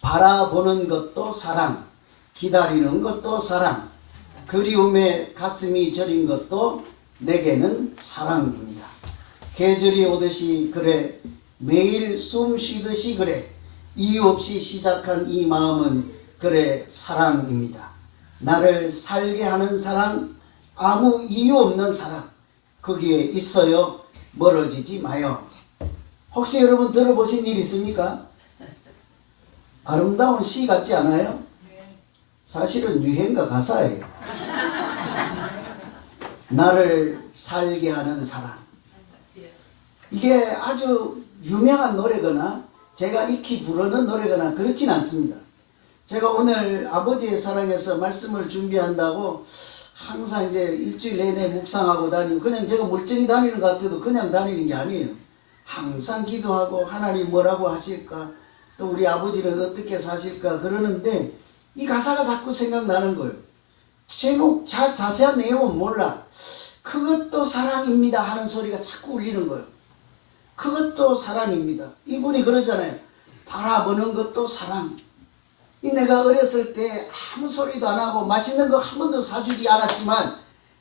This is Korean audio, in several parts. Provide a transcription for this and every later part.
바라보는 것도 사랑, 기다리는 것도 사랑, 그리움에 가슴이 저린 것도 내게는 사랑입니다. 계절이 오듯이 그래, 매일 숨 쉬듯이 그래, 이유 없이 시작한 이 마음은 그래 사랑입니다. 나를 살게 하는 사랑, 아무 이유 없는 사랑, 거기에 있어요. 멀어지지 마요. 혹시 여러분 들어보신 일 있습니까? 아름다운 시 같지 않아요? 사실은 유행가 가사예요. 나를 살게 하는 사랑. 이게 아주 유명한 노래거나 제가 익히 부르는 노래거나 그렇진 않습니다. 제가 오늘 아버지의 사랑에서 말씀을 준비한다고 항상 이제 일주일 내내 묵상하고 다니고, 그냥 제가 멀쩡히 다니는 것 같아도 그냥 다니는 게 아니에요. 항상 기도하고 하나님 뭐라고 하실까, 또 우리 아버지는 어떻게 사실까 그러는데 이 가사가 자꾸 생각나는 거예요. 제목 자세한 내용은 몰라. 그것도 사랑입니다 하는 소리가 자꾸 울리는 거예요. 그것도 사랑입니다. 이분이 그러잖아요. 바라보는 것도 사랑. 이 내가 어렸을 때 아무 소리도 안 하고 맛있는 거 한 번도 사주지 않았지만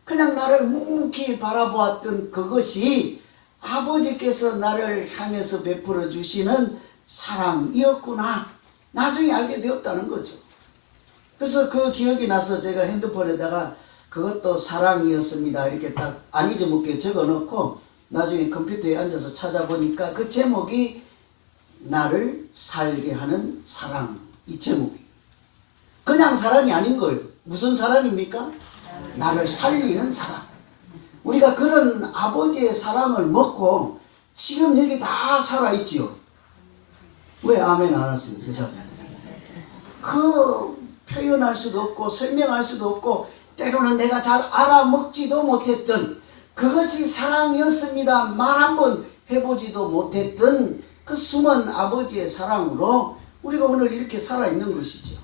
그냥 나를 묵묵히 바라보았던 그것이 아버지께서 나를 향해서 베풀어 주시는 사랑이었구나, 나중에 알게 되었다는 거죠. 그래서 그 기억이 나서 제가 핸드폰에다가 그것도 사랑이었습니다 이렇게 딱 안 잊어먹게 적어놓고 나중에 컴퓨터에 앉아서 찾아보니까 그 제목이 나를 살게 하는 사랑, 이 제목이 그냥 사랑이 아닌 거예요. 무슨 사랑입니까? 나를 살리는 사랑. 우리가 그런 아버지의 사랑을 먹고 지금 여기 다 살아있지요. 왜 아멘 안 하세요? 그 표현할 수도 없고 설명할 수도 없고 때로는 내가 잘 알아먹지도 못했던 그것이 사랑이었습니다 말 한번 해보지도 못했던 그 숨은 아버지의 사랑으로 우리가 오늘 이렇게 살아있는 것이죠.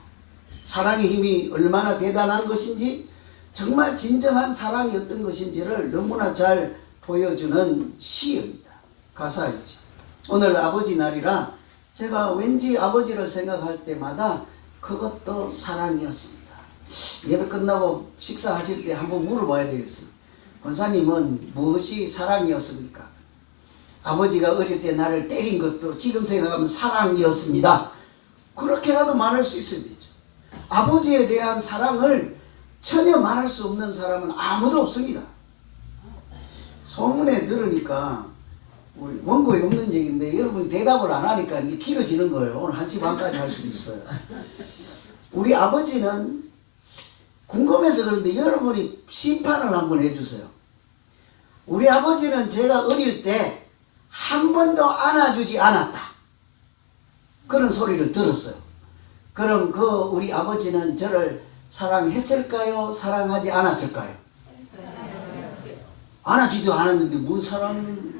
사랑의 힘이 얼마나 대단한 것인지, 정말 진정한 사랑이 어떤 것인지를 너무나 잘 보여주는 시입니다. 가사이죠. 오늘 아버지 날이라 제가 왠지 아버지를 생각할 때마다 그것도 사랑이었습니다. 예배 끝나고 식사하실 때 한번 물어봐야 되겠어요. 권사님은 무엇이 사랑이었습니까? 아버지가 어릴 때 나를 때린 것도 지금 생각하면 사랑이었습니다. 그렇게라도 말할 수 있어야 되죠. 아버지에 대한 사랑을 전혀 말할 수 없는 사람은 아무도 없습니다. 소문에 들으니까 우리 원고에 없는 얘기인데 여러분이 대답을 안 하니까 이제 길어지는 거예요. 오늘 1시 반까지 할 수도 있어요. 우리 아버지는 궁금해서 그런데 여러분이 심판을 한번 해주세요. 우리 아버지는 제가 어릴 때 한 번도 안아주지 않았다, 그런 소리를 들었어요. 그럼 그 우리 아버지는 저를 사랑했을까요? 사랑하지 않았을까요? 안아주지도 않았는데 뭔 사랑.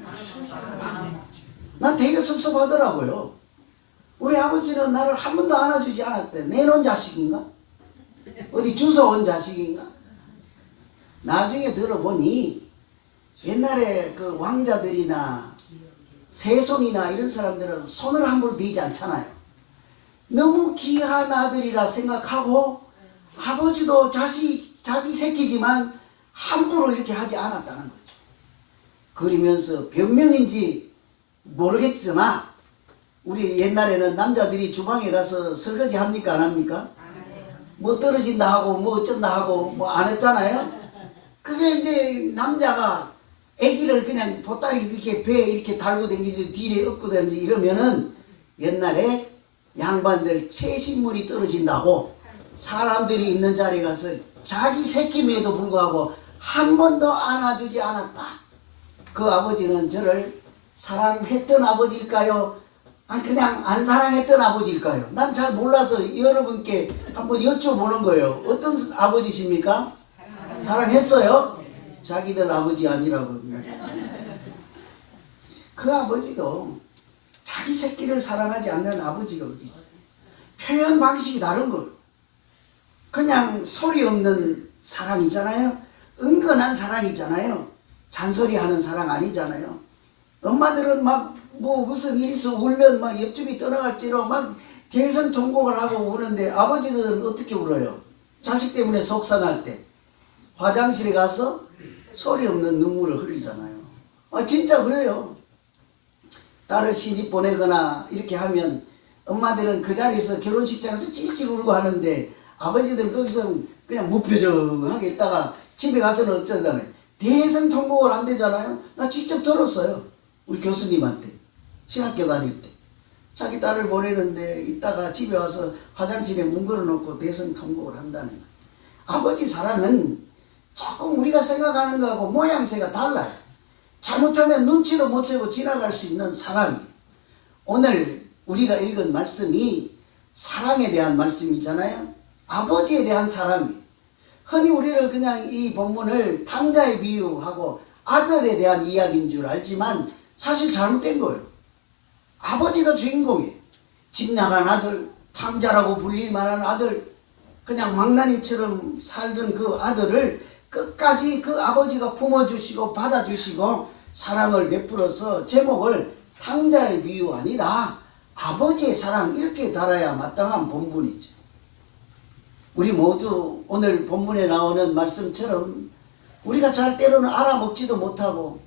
난 되게 섭섭하더라고요. 우리 아버지는 나를 한 번도 안아주지 않았대. 내놓은 자식인가? 어디 주워온 자식인가? 나중에 들어보니 옛날에 그 왕자들이나 세손이나 이런 사람들은 손을 함부로 대지 않잖아요. 너무 귀한 아들이라 생각하고 아버지도 자기 새끼지만 함부로 이렇게 하지 않았다는 거죠. 그러면서 변명인지 모르겠지만 우리 옛날에는 남자들이 주방에 가서 설거지 합니까 안 합니까? 뭐 떨어진다 하고 뭐 어쩐다 하고 뭐 안 했잖아요. 그게 이제 남자가 애기를 그냥 보따리 이렇게 배에 이렇게 달고 다니지 뒤에 업고 다니지 이러면은 옛날에 양반들 채식물이 떨어진다고 사람들이 있는 자리에 가서 자기 새끼임에도 불구하고 한 번도 안아주지 않았다. 그 아버지는 저를 사랑했던 아버지일까요? 아니 그냥 안 사랑했던 아버지일까요? 난 잘 몰라서 여러분께 한번 여쭤보는 거예요. 어떤 아버지십니까? 사랑했어요? 자기들 아버지 아니라고. 그 아버지도 자기 새끼를 사랑하지 않는 아버지가 어디 있어요? 표현 방식이 다른 거예요. 그냥 소리 없는 사랑이잖아요. 은근한 사랑이잖아요. 잔소리하는 사랑 아니잖아요. 엄마들은 막 뭐 무슨 일이 있어 울면 막 옆집이 떠나갈지로 막 대성통곡을 하고 우는데 아버지들은 어떻게 울어요? 자식 때문에 속상할 때 화장실에 가서 소리 없는 눈물을 흘리잖아요. 진짜 그래요. 딸을 시집 보내거나 이렇게 하면 엄마들은 그 자리에서 결혼식장에서 찔찔 울고 하는데 아버지들은 거기서 그냥 무표정하게 있다가 집에 가서는 어쩌잖아요. 대성통곡을 안 되잖아요. 나 직접 들었어요. 우리 교수님한테 신학교 다닐 때 자기 딸을 보내는데 이따가 집에 와서 화장실에 문 걸어놓고 대성통곡을 한다는 거예요. 아버지 사랑은 조금 우리가 생각하는 거하고 모양새가 달라요. 잘못하면 눈치도 못 채고 지나갈 수 있는 사랑이에요. 오늘 우리가 읽은 말씀이 사랑에 대한 말씀이잖아요. 아버지에 대한 사랑이에요. 흔히 우리를 그냥 이 본문을 탕자에 비유하고 아들에 대한 이야기인 줄 알지만 사실 잘못된 거예요. 아버지가 주인공이에요. 집 나간 아들, 탕자라고 불릴 만한 아들, 그냥 망나니처럼 살던 그 아들을 끝까지 그 아버지가 품어주시고 받아주시고 사랑을 베풀어서 제목을 탕자의 비유 아니라 아버지의 사랑 이렇게 달아야 마땅한 본문이죠. 우리 모두 오늘 본문에 나오는 말씀처럼 우리가 잘 때로는 알아먹지도 못하고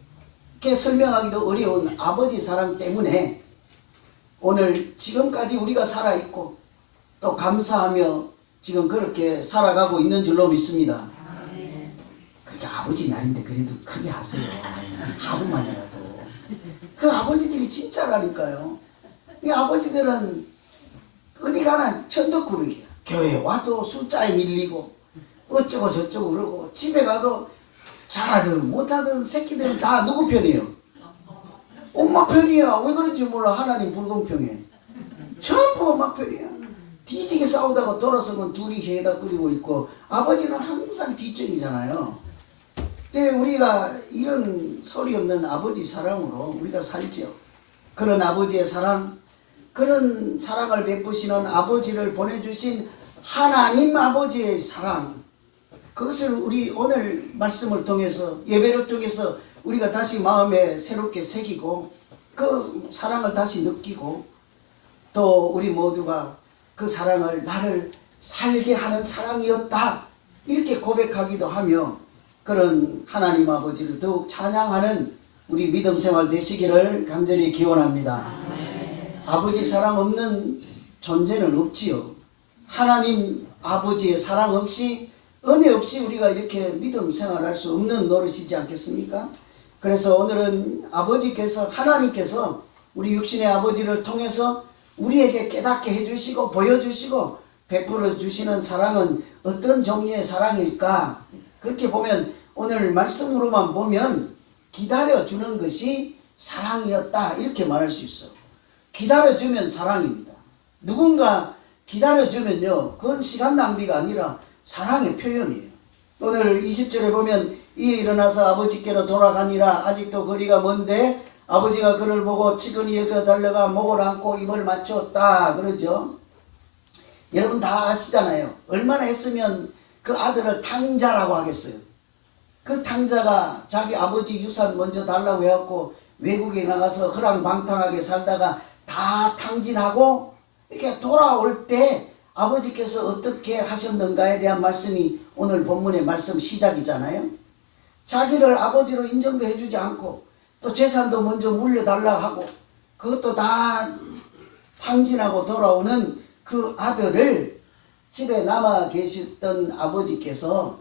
이렇게 설명하기도 어려운 아버지 사랑 때문에 오늘 지금까지 우리가 살아있고 또 감사하며 지금 그렇게 살아가고 있는 줄로 믿습니다. 그렇게 아버지 날인데 그래도 크게 하세요. 하루만이라도. 그 아버지들이 진짜라니까요. 이 아버지들은 어디 가나 천덕꾸러기야. 교회 와도 숫자에 밀리고 어쩌고 저쩌고 그러고 집에 가도 잘하든 못하든 새끼들은 다 누구 편이에요? 엄마 편이야. 왜 그런지 몰라. 하나님 불공평해. 전부 엄마 편이야. 뒤지게 싸우다가 돌아서면 둘이 해다 끓이고 있고 아버지는 항상 뒷전이잖아요. 우리가 이런 소리 없는 아버지 사랑으로 우리가 살죠. 그런 아버지의 사랑, 그런 사랑을 베푸시는 아버지를 보내주신 하나님 아버지의 사랑, 그것을 우리 오늘 말씀을 통해서 예배를 통해서 우리가 다시 마음에 새롭게 새기고 그 사랑을 다시 느끼고 또 우리 모두가 그 사랑을 나를 살게 하는 사랑이었다 이렇게 고백하기도 하며 그런 하나님 아버지를 더욱 찬양하는 우리 믿음 생활 되시기를 간절히 기원합니다. 아버지 사랑 없는 존재는 없지요. 하나님 아버지의 사랑 없이 은혜 없이 우리가 이렇게 믿음 생활할 수 없는 노릇이지 않겠습니까? 그래서 오늘은 아버지께서 하나님께서 우리 육신의 아버지를 통해서 우리에게 깨닫게 해주시고 보여주시고 베풀어 주시는 사랑은 어떤 종류의 사랑일까? 그렇게 보면 오늘 말씀으로만 보면 기다려주는 것이 사랑이었다 이렇게 말할 수 있어요. 기다려주면 사랑입니다. 누군가 기다려주면요 그건 시간 낭비가 아니라 사랑의 표현이에요. 오늘 20절에 보면 이에 일어나서 아버지께로 돌아가니라. 아직도 거리가 먼데 아버지가 그를 보고 치근히 달려가 목을 안고 입을 맞췄다 그러죠. 여러분 다 아시잖아요. 얼마나 했으면 그 아들을 탕자라고 하겠어요. 그 탕자가 자기 아버지 유산 먼저 달라고 해갖고 외국에 나가서 허랑방탕하게 살다가 다 탕진하고 이렇게 돌아올 때 아버지께서 어떻게 하셨는가에 대한 말씀이 오늘 본문의 말씀 시작이잖아요. 자기를 아버지로 인정도 해주지 않고 또 재산도 먼저 물려달라 하고 그것도 다 탕진하고 돌아오는 그 아들을 집에 남아 계셨던 아버지께서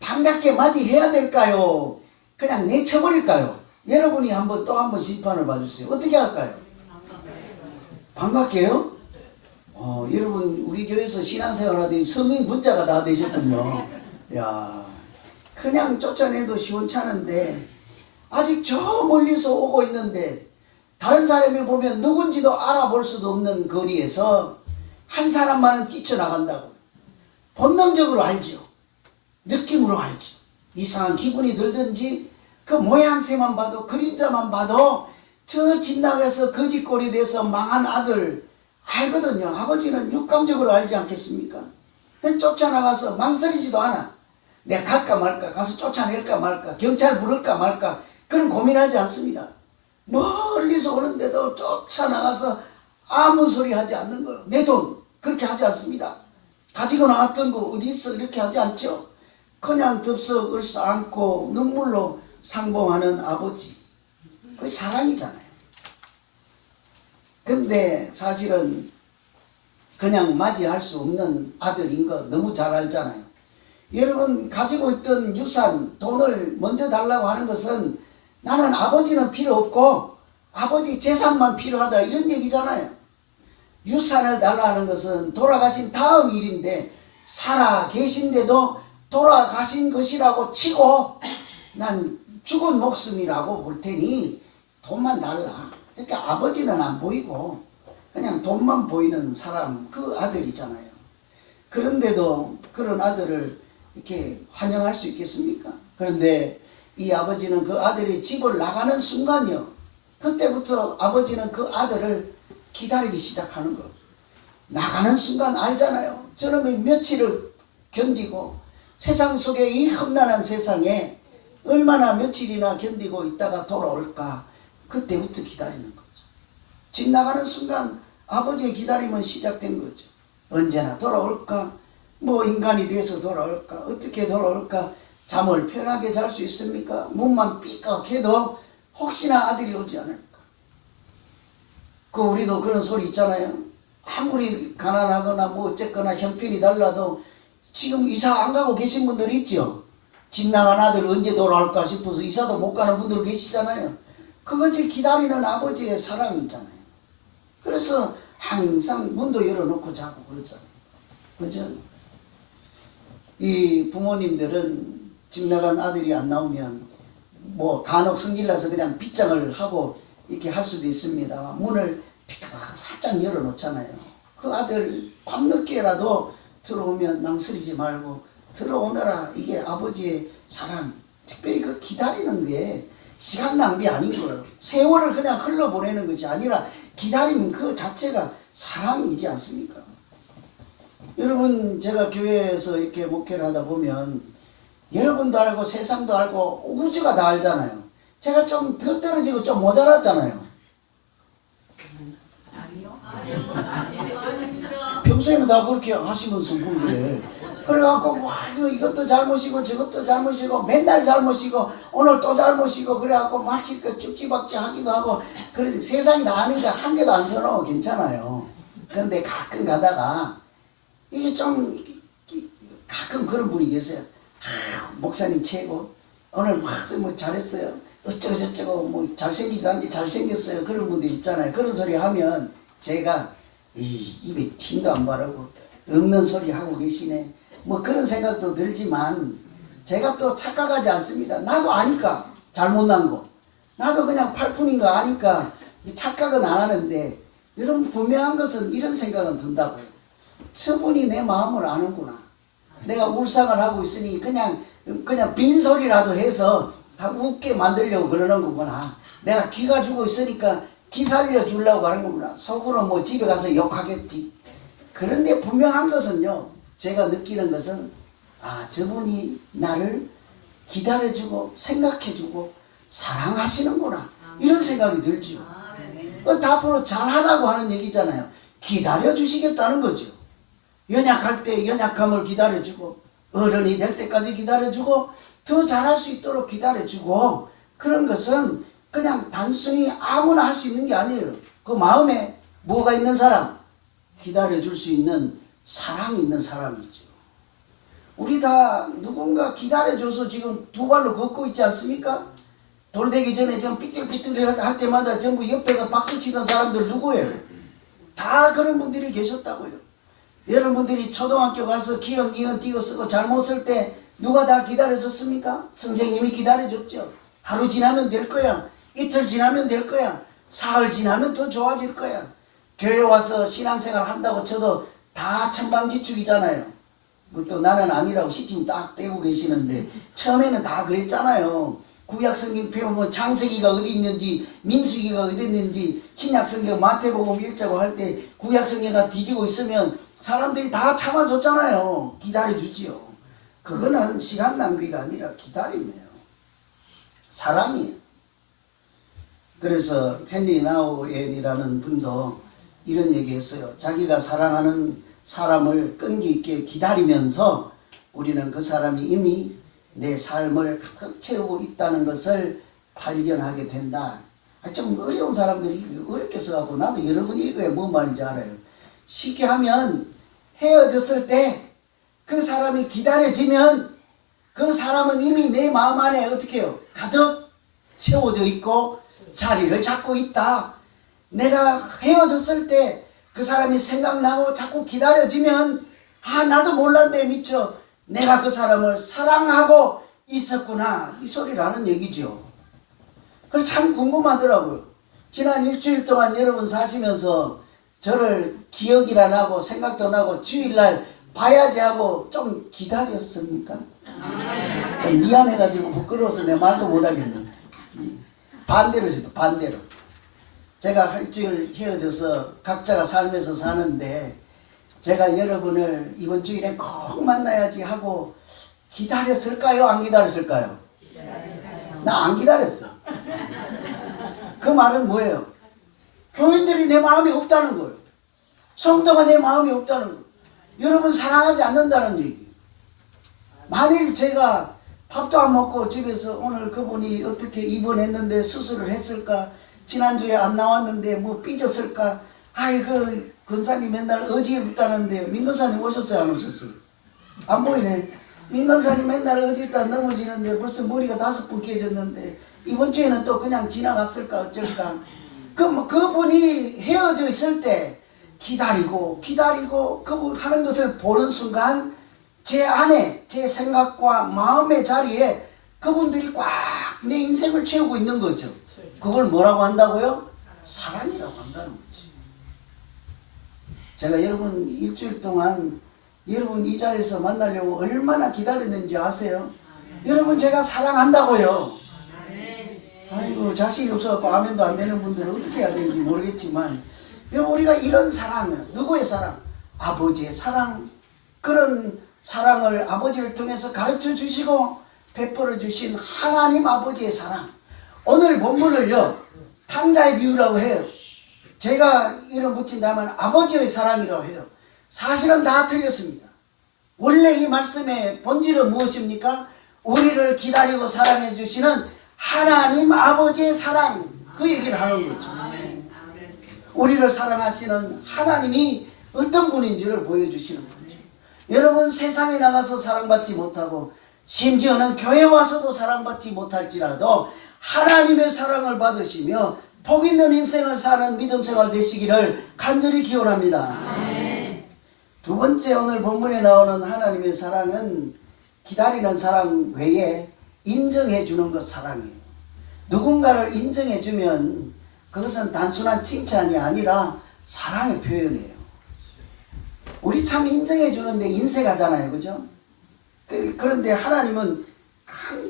반갑게 맞이해야 될까요? 그냥 내쳐버릴까요? 여러분이 한번 또 한번 심판을 봐주세요. 어떻게 할까요? 반갑게요? 여러분 우리 교회에서 신앙생활 하더니 성인 분자가 다 되셨군요. 야, 그냥 쫓아내도 시원찮은데 아직 저 멀리서 오고 있는데 다른 사람이 보면 누군지도 알아볼 수도 없는 거리에서 한 사람만은 뛰쳐나간다고 본능적으로 알죠. 느낌으로 알죠. 이상한 기분이 들든지 그 모양새만 봐도 그림자만 봐도 저 집 나가서 거지꼴이 돼서 망한 아들 알거든요. 아버지는 육감적으로 알지 않겠습니까? 쫓아나가서 망설이지도 않아. 내가 갈까 말까, 가서 쫓아낼까 말까, 경찰 부를까 말까 그런 고민하지 않습니다. 멀리서 오는데도 쫓아나가서 아무 소리 하지 않는 거예요. 내 돈 그렇게 하지 않습니다. 가지고 나왔던 거 어디 있어 이렇게 하지 않죠. 그냥 덥석 얼싸안고 눈물로 상봉하는 아버지, 그게 사랑이잖아요. 근데 사실은 그냥 맞이할 수 없는 아들인 거 너무 잘 알잖아요. 여러분 가지고 있던 유산, 돈을 먼저 달라고 하는 것은 나는 아버지는 필요 없고 아버지 재산만 필요하다 이런 얘기잖아요. 유산을 달라는 것은 돌아가신 다음 일인데 살아 계신데도 돌아가신 것이라고 치고 난 죽은 목숨이라고 볼 테니 돈만 달라. 그러니까 아버지는 안 보이고 그냥 돈만 보이는 사람, 그 아들이잖아요. 그런데도 그런 아들을 이렇게 환영할 수 있겠습니까? 그런데 이 아버지는 그 아들이 집을 나가는 순간이요, 그때부터 아버지는 그 아들을 기다리기 시작하는 거예요. 나가는 순간 알잖아요. 저놈이 며칠을 견디고 세상 속에 이 험난한 세상에 얼마나 며칠이나 견디고 있다가 돌아올까, 그때부터 기다리는 거죠. 집 나가는 순간 아버지의 기다림은 시작된 거죠. 언제나 돌아올까, 뭐 인간이 돼서 돌아올까, 어떻게 돌아올까, 잠을 편하게 잘 수 있습니까? 문만 삐걱해도 혹시나 아들이 오지 않을까. 우리도 그런 소리 있잖아요. 아무리 가난하거나 뭐 어쨌거나 형편이 달라도 지금 이사 안 가고 계신 분들 있죠. 집 나간 아들 언제 돌아올까 싶어서 이사도 못 가는 분들 계시잖아요. 그것이 기다리는 아버지의 사랑이잖아요. 그래서 항상 문도 열어놓고 자고 그러잖아요. 그죠? 이 부모님들은 집 나간 아들이 안 나오면 뭐 간혹 성질나서 그냥 빗장을 하고 이렇게 할 수도 있습니다. 문을 살짝 열어놓잖아요. 그 아들 밤늦게라도 들어오면 망설이지 말고 들어오너라. 이게 아버지의 사랑. 특별히 그 기다리는 게 시간 낭비 아닌 거예요. 세월을 그냥 흘러보내는 것이 아니라 기다림 그 자체가 사랑이지 않습니까? 여러분, 제가 교회에서 이렇게 목회를 하다 보면 여러분도 알고 세상도 알고 우주가 다 알잖아요. 제가 좀 덜 떨어지고 좀 모자랐잖아요. 평소에는 다 그렇게 하시면서 그래. 그래갖고 막 이것도 잘못이고 저것도 잘못이고 맨날 잘못이고 오늘 또 잘못이고 그래갖고 막 쭉지박지 하기도 하고, 그래서 세상이 다 아는데 한 개도 안 서러 괜찮아요. 그런데 가끔 가다가 이게 좀 가끔 그런 분이 계세요. 목사님 최고, 오늘 막 뭐 잘했어요, 어쩌고 저쩌고 뭐 잘생기지도 않지 잘생겼어요, 그런 분들 있잖아요. 그런 소리 하면 제가 입에 침도 안 바르고 없는 소리 하고 계시네 뭐 그런 생각도 들지만 제가 또 착각하지 않습니다. 나도 아니까 잘못난 거, 나도 그냥 팔푼인 거 아니까 착각은 안 하는데, 여러분 분명한 것은 이런 생각은 든다고요. 저분이 내 마음을 아는구나. 내가 울상을 하고 있으니 그냥 빈소리라도 해서 웃게 만들려고 그러는 거구나. 내가 기가 주고 있으니까 기 살려주려고 하는 거구나. 속으로 뭐 집에 가서 욕하겠지. 그런데 분명한 것은요, 제가 느끼는 것은 저분이 나를 기다려주고 생각해주고 사랑하시는구나, 이런 생각이 들죠. 앞으로 잘하라고 하는 얘기잖아요. 기다려주시겠다는 거죠. 연약할 때 연약함을 기다려주고, 어른이 될 때까지 기다려주고, 더 잘할 수 있도록 기다려주고, 그런 것은 그냥 단순히 아무나 할 수 있는 게 아니에요. 그 마음에 뭐가 있는 사람? 기다려줄 수 있는 사랑이 있는 사람이죠. 우리 다 누군가 기다려줘서 지금 두 발로 걷고 있지 않습니까? 돌되기 전에 좀 삐뚤삐뚤 할 때마다 전부 옆에서 박수 치던 사람들 누구예요? 다 그런 분들이 계셨다고요. 여러분들이 초등학교 가서 기억, 니은, 띄어 쓰고 잘못 쓸 때 누가 다 기다려줬습니까? 선생님이 기다려줬죠. 하루 지나면 될 거야. 이틀 지나면 될 거야. 사흘 지나면 더 좋아질 거야. 교회 와서 신앙생활 한다고 쳐도 다 천방지축이잖아요. 뭐 또 나는 아니라고 시침 딱 떼고 계시는데, 처음에는 다 그랬잖아요. 구약성경 펴보면 창세기가 어디 있는지, 민수기가 어디 있는지, 신약성경 마태복음 1자고 할 때 구약성경가 뒤지고 있으면 사람들이 다 참아줬잖아요. 기다려주지요. 그거는 시간 낭비가 아니라 기다림이에요. 사랑이에요. 그래서 헨리 나우엔이라는 분도 이런 얘기했어요. 자기가 사랑하는 사람을 끈기 있게 기다리면서 우리는 그 사람이 이미 내 삶을 가득 채우고 있다는 것을 발견하게 된다. 좀 어려운 사람들이 어렵게 써갖고 나도 여러 번 읽어야 뭔 말인지 알아요. 쉽게 하면 헤어졌을 때 그 사람이 기다려지면 그 사람은 이미 내 마음 안에 어떻게 해요? 가득 채워져 있고 자리를 잡고 있다. 내가 헤어졌을 때 그 사람이 생각나고 자꾸 기다려지면 아 나도 몰랐네 미처 내가 그 사람을 사랑하고 있었구나 이 소리를 하는 얘기죠. 그래서 참 궁금하더라고요. 지난 일주일 동안 여러분 사시면서 저를 기억이 안 나고 생각도 나고 주일날 봐야지 하고 좀 기다렸습니까? 좀 미안해가지고 부끄러워서 내 말도 못하겠네. 반대로 제가 일주일 헤어져서 각자가 삶에서 사는데 제가 여러분을 이번 주일에 꼭 만나야지 하고 기다렸을까요? 안 기다렸을까요? 나 안 기다렸어. 그 말은 뭐예요? 교인들이 내 마음이 없다는 거예요. 성도가 내 마음이 없다는 거예요. 여러분 사랑하지 않는다는 얘기. 만일 제가 밥도 안 먹고 집에서 오늘 그분이 어떻게 입원했는데 수술을 했을까? 지난주에 안 나왔는데 뭐 삐졌을까? 아이 그 권사님 맨날 어지럽다는데 민권사님 오셨어요? 안 오셨어요? 안 보이네. 민권사님 맨날 어지럽다 넘어지는데 벌써 머리가 5번 깨졌는데 이번 주에는 또 그냥 지나갔을까 어쩔까? 그분이 헤어져 있을 때 기다리고 그분 하는 것을 보는 순간 제 안에 제 생각과 마음의 자리에 그분들이 꽉 내 인생을 채우고 있는 거죠. 그걸 뭐라고 한다고요? 사랑이라고 한다는 거죠. 제가 여러분 일주일 동안 여러분 이 자리에서 만나려고 얼마나 기다렸는지 아세요? 여러분 제가 사랑한다고요. 아이고 자신이 없어갖고 아멘도 안 되는 분들은 어떻게 해야 되는지 모르겠지만 우리가 이런 사랑, 누구의 사랑? 아버지의 사랑. 그런 사랑을 아버지를 통해서 가르쳐 주시고 베풀어 주신 하나님 아버지의 사랑. 오늘 본문을요 탕자의 비유라고 해요. 제가 이름 붙인다면 아버지의 사랑이라고 해요. 사실은 다 틀렸습니다. 원래 이 말씀의 본질은 무엇입니까? 우리를 기다리고 사랑해 주시는 하나님 아버지의 사랑. 그 얘기를 하는 거죠. 우리를 사랑하시는 하나님이 어떤 분인지를 보여주시는 거죠. 여러분 세상에 나가서 사랑받지 못하고 심지어는 교회 와서도 사랑받지 못할지라도 하나님의 사랑을 받으시며 복 있는 인생을 사는 믿음 생활 되시기를 간절히 기원합니다. 두 번째 오늘 본문에 나오는 하나님의 사랑은 기다리는 사랑 외에 인정해 주는 것 사랑이에요. 누군가를 인정해 주면 그것은 단순한 칭찬이 아니라 사랑의 표현이에요. 우리 참 인정해 주는데 인색하잖아요. 그죠? 그런데 하나님은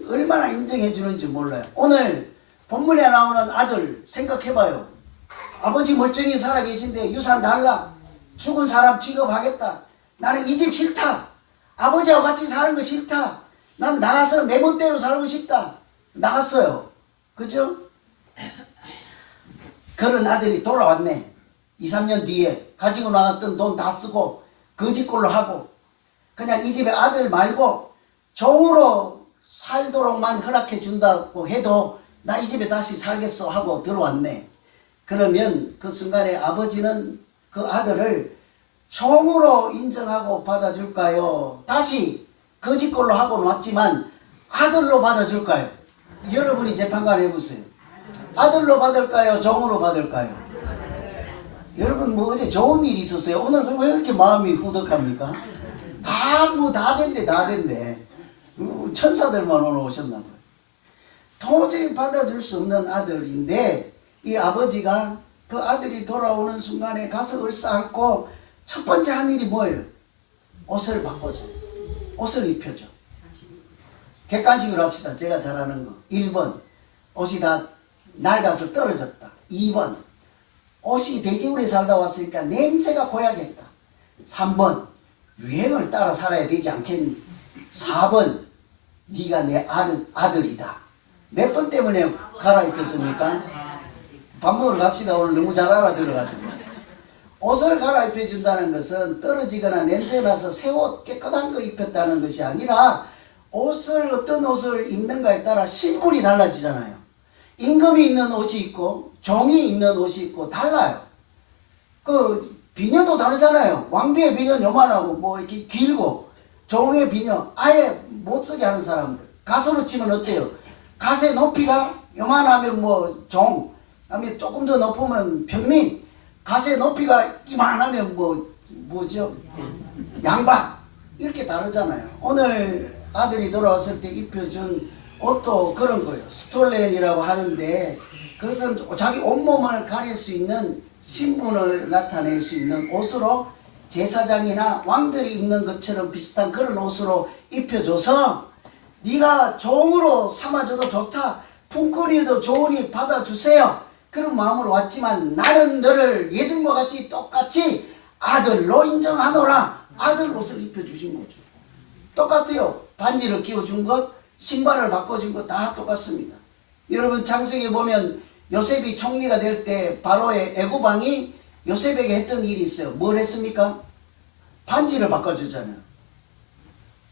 얼마나 인정해 주는지 몰라요. 오늘 본문에 나오는 아들 생각해봐요. 아버지 멀쩡히 살아계신데 유산 달라. 죽은 사람 취급하겠다. 나는 이 집 싫다. 아버지하고 같이 사는 거 싫다. 난 나가서 내 멋대로 살고 싶다. 나갔어요. 그죠? 그런 아들이 돌아왔네. 2, 3년 뒤에 가지고 나갔던 돈 다 쓰고 거짓꼴로 하고 그냥 이 집에 아들 말고 종으로 살도록만 허락해 준다고 해도 나 이 집에 다시 살겠어 하고 들어왔네. 그러면 그 순간에 아버지는 그 아들을 종으로 인정하고 받아줄까요? 다시 거짓꼴로 하고 왔지만 아들로 받아줄까요? 여러분이 재판관 해보세요. 아들로 받을까요? 종으로 받을까요? 여러분 뭐 어제 좋은 일이 있었어요? 오늘 왜 이렇게 마음이 후덕합니까? 다 된대. 천사들만 오늘 오셨나 봐요. 도저히 받아줄 수 없는 아들인데 이 아버지가 그 아들이 돌아오는 순간에 가서 얼싸안고 첫 번째 한 일이 뭐예요? 옷을 바꿔줘. 옷을 입혀줘. 객관식으로 합시다. 제가 잘 아는 거. 1번 옷이 다 낡아서 떨어졌다. 2번 옷이 돼지우리 살다 왔으니까 냄새가 고야겠다. 3번 유행을 따라 살아야 되지 않겠니? 4번 네가 내 아들이다. 몇 번 때문에 갈아입혔습니까? 밥 먹으러 갑시다. 오늘 너무 잘 알아들어가지고. 옷을 갈아입혀 준다는 것은 떨어지거나 냄새가 나서 새 옷 깨끗한 거 입혔다는 것이 아니라 옷을 어떤 옷을 입는가에 따라 신분이 달라지잖아요. 임금이 입는 옷이 있고 종이 입는 옷이 있고 달라요. 그 비녀도 다르잖아요. 왕비의 비녀는 요만하고 뭐 이렇게 길고 종의 비녀 아예 못 쓰게 하는 사람들. 가수로 치면 어때요? 가수의 높이가 요만하면 뭐 종, 아니면 조금 더 높으면 평민, 가수의 높이가 이만하면 뭐죠? 양반 이렇게 다르잖아요. 오늘 아들이 돌아왔을 때 입혀준 옷도 그런 거예요. 스톨렌이라고 하는데 그것은 자기 온몸을 가릴 수 있는 신분을 나타낼 수 있는 옷으로 제사장이나 왕들이 입는 것처럼 비슷한 그런 옷으로 입혀줘서 네가 종으로 삼아줘도 좋다. 품거리도 좋으니 받아주세요. 그런 마음으로 왔지만 나는 너를 얘들과 같이 똑같이 아들로 인정하노라. 아들 옷을 입혀주신 거죠. 똑같아요. 반지를 끼워준 것, 신발을 바꿔준 것 다 똑같습니다. 여러분 창세기에 보면 요셉이 총리가 될 때 바로의 애고방이 요셉에게 했던 일이 있어요. 뭘 했습니까? 반지를 바꿔주잖아요.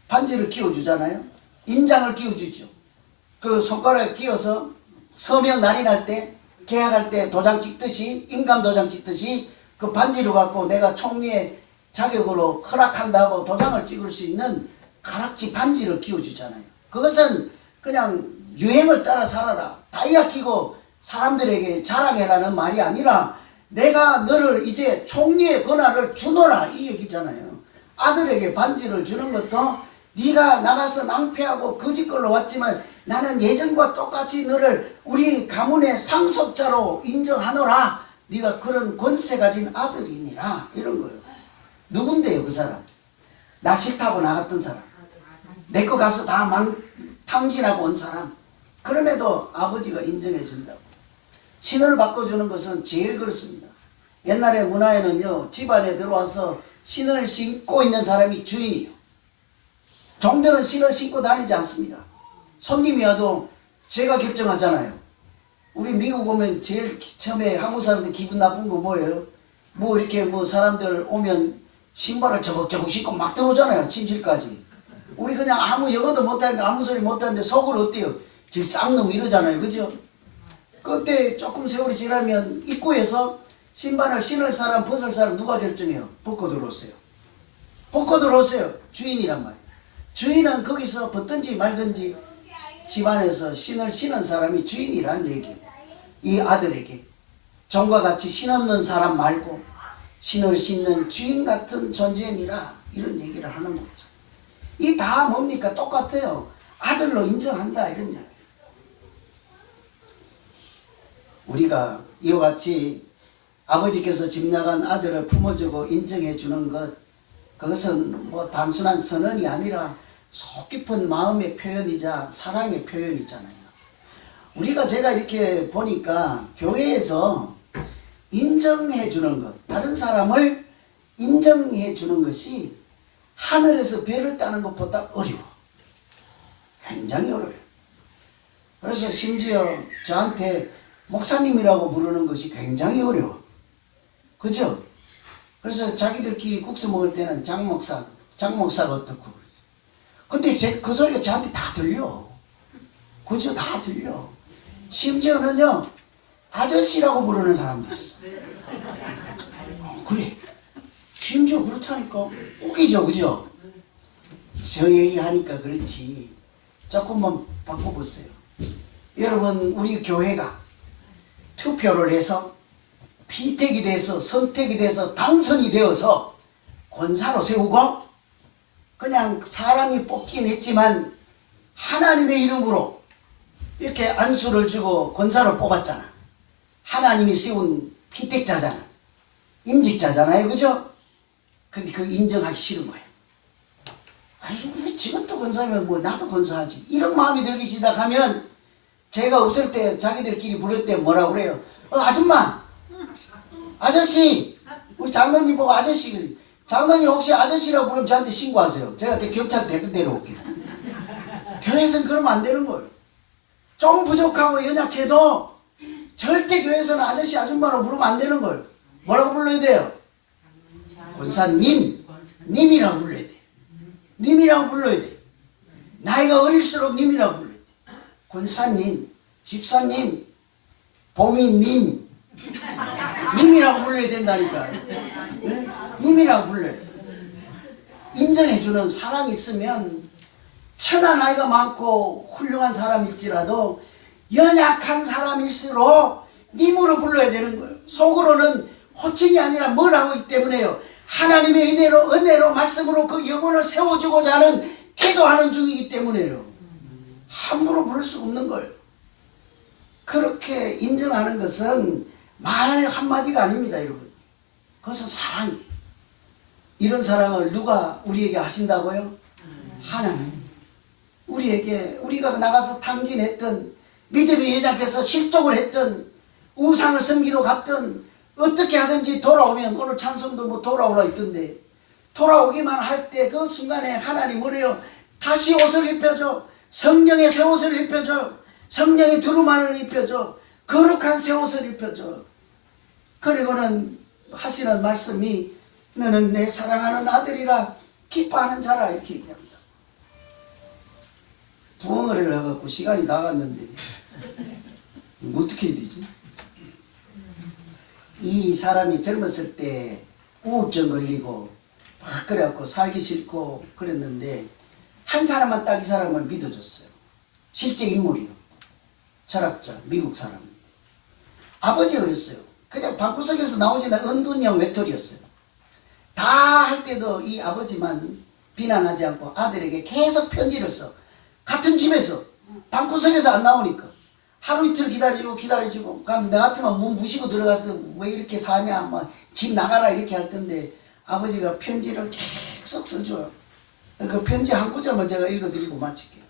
반지를 끼워주잖아요. 인장을 끼워주죠. 그 손가락에 끼워서 서명 날인할 때 계약할 때 도장 찍듯이 인감 도장 찍듯이 그 반지를 갖고 내가 총리의 자격으로 허락한다고 도장을 찍을 수 있는 가락지 반지를 끼워주잖아요. 그것은 그냥 유행을 따라 살아라. 다이아 끼고 사람들에게 자랑해라는 말이 아니라 내가 너를 이제 총리의 권한을 주노라 이 얘기잖아요. 아들에게 반지를 주는 것도 네가 나가서 낭패하고 거짓걸로 왔지만 나는 예전과 똑같이 너를 우리 가문의 상속자로 인정하노라. 네가 그런 권세 가진 아들이니라 이런 거예요. 누군데요 그 사람? 나 싫다고 나갔던 사람. 내 거 가서 다 탕진하고 온 사람. 그럼에도 아버지가 인정해 준다고. 신을 바꿔주는 것은 제일 그렇습니다. 옛날에 문화에는요 집안에 들어와서 신을 신고 있는 사람이 주인이에요. 종들은 신을 신고 다니지 않습니다. 손님이 와도 제가 결정하잖아요. 우리 미국 오면 제일 처음에 한국 사람들 기분 나쁜 거 뭐예요? 뭐 이렇게 뭐 사람들 오면 신발을 저벅저벅 신고 막 들어오잖아요. 침실까지. 우리 그냥 아무 영어도 못하는데 아무 소리 못하는데 속으로 어때요? 저 쌍놈 이러잖아요. 그죠? 그때 조금 세월이 지나면 입구에서 신발을 신을 사람 벗을 사람 누가 결정해요? 벗고 들어오세요. 벗고 들어오세요. 주인이란 말이에요. 주인은 거기서 벗든지 말든지 집안에서 신을 신은 사람이 주인이란 얘기예요. 이 아들에게 종과 같이 신없는 사람 말고 신을 신는 주인 같은 존재니라 이런 얘기를 하는 거죠. 이 다 뭡니까? 똑같아요. 아들로 인정한다 이런 이야기. 우리가 이와 같이 아버지께서 집 나간 아들을 품어주고 인정해 주는 것, 그것은 뭐 단순한 선언이 아니라 속 깊은 마음의 표현이자 사랑의 표현이잖아요. 우리가 제가 이렇게 보니까 교회에서 인정해 주는 것, 다른 사람을 인정해 주는 것이 하늘에서 별을 따는 것보다 어려워. 굉장히 어려워요. 그래서 심지어 저한테 목사님이라고 부르는 것이 굉장히 어려워. 그죠? 그래서 자기들끼리 국수 먹을 때는 장목사가 어떻고. 근데 그 소리가 저한테 다 들려. 그죠? 다 들려. 심지어는요, 아저씨라고 부르는 사람도 있어. 그래. 심지어 그렇다니까. 웃기죠, 그죠? 저 얘기하니까 그렇지. 조금만 바꿔보세요. 여러분, 우리 교회가 투표를 해서 피택이 돼서 선택이 돼서 당선이 되어서 권사로 세우고 그냥 사람이 뽑긴 했지만 하나님의 이름으로 이렇게 안수를 주고 권사로 뽑았잖아. 하나님이 세운 피택자잖아. 임직자잖아요. 그죠? 근데 그 인정하기 싫은 거예요. 아니, 우리 저것도 권사면 뭐 나도 권사하지. 이런 마음이 들기 시작하면 제가 없을 때 자기들끼리 부를 때 뭐라고 그래요? 아줌마! 아저씨! 우리 장로님 보고 아저씨. 장로님 혹시 아저씨라고 부르면 저한테 신고하세요. 제가 경찰 데려올게요. 교회에서는 그러면 안 되는 거예요. 좀 부족하고 연약해도 절대 교회에서는 아저씨 아줌마로 부르면 안 되는 거예요. 뭐라고 불러야 돼요? 권사님, 님이라고 불러야 돼. 님이라고 불러야 돼. 나이가 어릴수록 님이라고 불러야 돼. 권사님, 집사님, 보미님, 님이라고 불러야 된다니까. 네? 님이라고 불러야 돼. 인정해주는 사람이 있으면 천하 나이가 많고 훌륭한 사람일지라도 연약한 사람일수록 님으로 불러야 되는 거예요. 속으로는 호칭이 아니라 뭘 하고 있기 때문에요. 하나님의 은혜로 말씀으로 그 영혼을 세워주고자 하는 기도하는 중이기 때문에요. 함부로 부를 수 없는 거예요. 그렇게 인정하는 것은 말 한마디가 아닙니다, 여러분. 그것은 사랑이에요. 이런 사랑을 누가 우리에게 하신다고요? 하나님. 우리가 나가서 탕진했던, 믿음이 연약해서 실족을 했던, 우상을 섬기러 갔던, 어떻게 하든지 돌아오면, 오늘 찬송도 뭐 돌아오라 있던데, 돌아오기만 할 때 그 순간에 하나님 뭐래요? 다시 옷을 입혀줘. 성령의 새 옷을 입혀줘. 성령의 두루마리를 입혀줘. 거룩한 새 옷을 입혀줘. 그리고는 하시는 말씀이 너는 내 사랑하는 아들이라 기뻐하는 자라 이렇게 얘기합니다. 부엉어리를 해갖고 시간이 나갔는데 어떻게 해야 되지? 이 사람이 젊었을 때 우울증 걸리고 막 그래갖고 살기 싫고 그랬는데 한 사람만 딱 이 사람을 믿어줬어요. 실제 인물이요. 철학자, 미국 사람인데 아버지가 그랬어요. 그냥 방구석에서 나오지는 은둔형 외톨이였어요. 다 할 때도 이 아버지만 비난하지 않고 아들에게 계속 편지를 써. 같은 집에서 방구석에서 안 나오니까 하루 이틀 기다려주고 그럼 나 같으면 문 부시고 들어가서 왜 이렇게 사냐 막 집 나가라 이렇게 할 텐데 아버지가 편지를 계속 써줘요. 그 편지 한 구절만 제가 읽어드리고 마칠게요.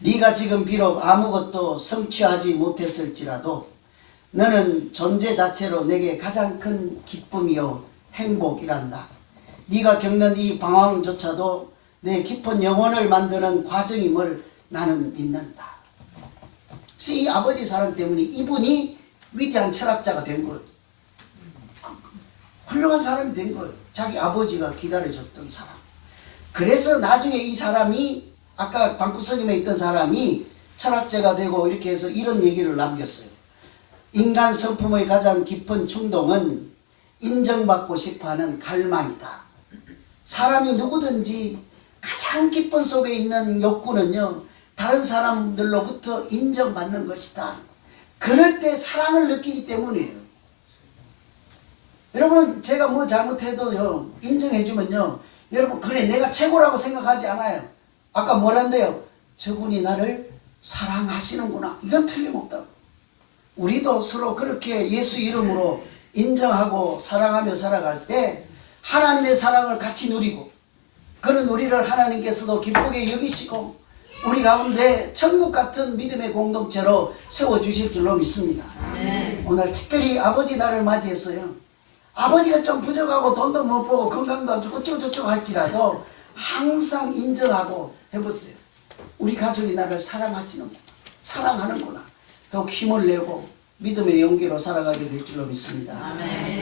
네가 지금 비록 아무것도 성취하지 못했을지라도 너는 존재 자체로 내게 가장 큰 기쁨이요 행복이란다. 네가 겪는 이 방황조차도 내 깊은 영혼을 만드는 과정임을 나는 믿는다. 그래서 이 아버지 사랑 때문에 이분이 위대한 철학자가 된 거예요. 훌륭한 사람이 된 거예요. 자기 아버지가 기다려줬던 사람. 그래서 나중에 이 사람이 아까 방구석에 있던 사람이 철학자가 되고 이렇게 해서 이런 얘기를 남겼어요. 인간 성품의 가장 깊은 충동은 인정받고 싶어하는 갈망이다. 사람이 누구든지 가장 깊은 속에 있는 욕구는요, 다른 사람들로부터 인정받는 것이다. 그럴 때 사랑을 느끼기 때문이에요. 여러분, 제가 뭐 잘못해도요, 인정해주면요, 여러분, 그래, 내가 최고라고 생각하지 않아요. 아까 뭐란데요? 저분이 나를 사랑하시는구나. 이건 틀림없다고. 우리도 서로 그렇게 예수 이름으로 인정하고 사랑하며 살아갈 때 하나님의 사랑을 같이 누리고 그런 우리를 하나님께서도 기쁘게 여기시고 우리 가운데 천국 같은 믿음의 공동체로 세워주실 줄로 믿습니다. 네. 오늘 특별히 아버지 날을 맞이했어요. 아버지가 좀 부족하고 돈도 못 벌고 건강도 안 좋고 어쩌고저쩌고 할지라도 항상 인정하고 해보세요. 우리 가족이 나를 사랑하는구나. 더욱 힘을 내고 믿음의 용기로 살아가게 될 줄로 믿습니다. 아멘.